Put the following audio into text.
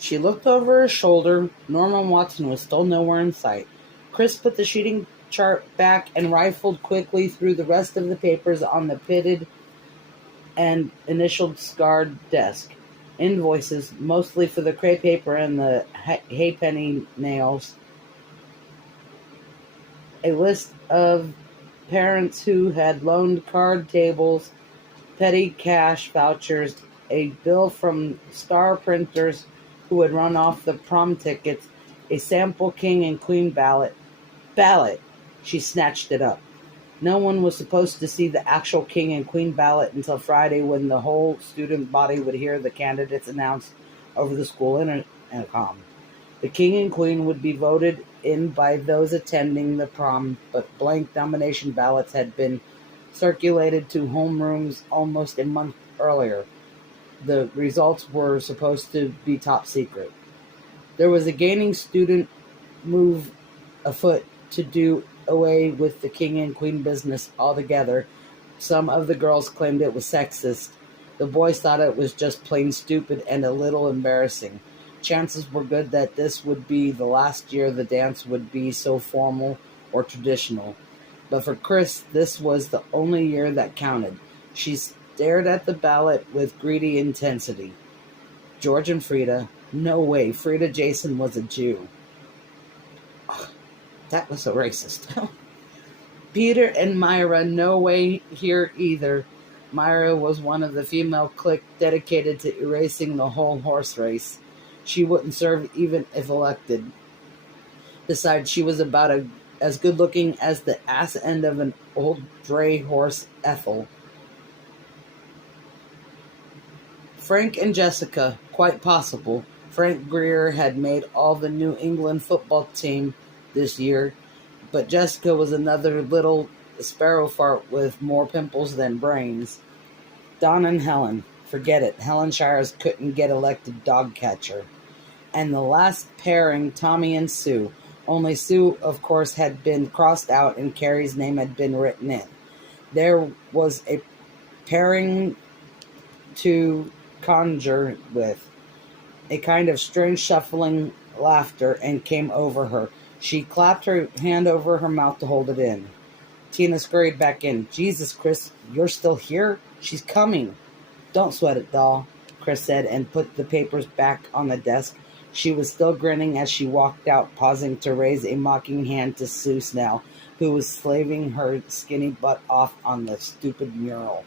She looked over her shoulder. Norman Watson was still nowhere in sight. Chris put the shooting chart back and rifled quickly through the rest of the papers on the pitted and initialed scarred desk. Invoices, mostly for the crepe paper and the halfpenny nails. A list of parents who had loaned card tables, petty cash vouchers, a bill from Star Printers who had run off the prom tickets, a sample king and queen ballot. Ballot! She snatched it up. No one was supposed to see the actual king and queen ballot until Friday, when the whole student body would hear the candidates announced over the school intercom. The king and queen would be voted in by those attending the prom, but blank nomination ballots had been circulated to homerooms almost a month earlier. The results were supposed to be top secret. There was a gaining student move afoot to do away with the king and queen business altogether. Some of the girls claimed it was sexist. The boys thought it was just plain stupid and a little embarrassing. Chances were good that this would be the last year the dance would be so formal or traditional. But for Chris, this was the only year that counted. She stared at the ballot with greedy intensity. George and Frida. No way, Frida Jason was a Jew. That was so racist. Peter and Myra, no way here either. Myra was one of the female clique dedicated to erasing the whole horse race. She wouldn't serve even if elected. Besides, she was about as good-looking as the ass end of an old dray horse, Ethel. Frank and Jessica, quite possible. Frank Greer had made all the New England football team this year, but Jessica was another little sparrow fart with more pimples than brains. Don and Helen. Forget it. Helen Shires couldn't get elected dog catcher. And the last pairing, Tommy and Sue. Only Sue, of course, had been crossed out and Carrie's name had been written in. There was a pairing to conjure with. A kind of strange shuffling laughter and came over her. She clapped her hand over her mouth to hold it in. Tina scurried back in. Jesus, Chris, you're still here? She's coming. Don't sweat it, doll, Chris said, and put the papers back on the desk. She was still grinning as she walked out, pausing to raise a mocking hand to Sue Snell, who was slaving her skinny butt off on the stupid mural.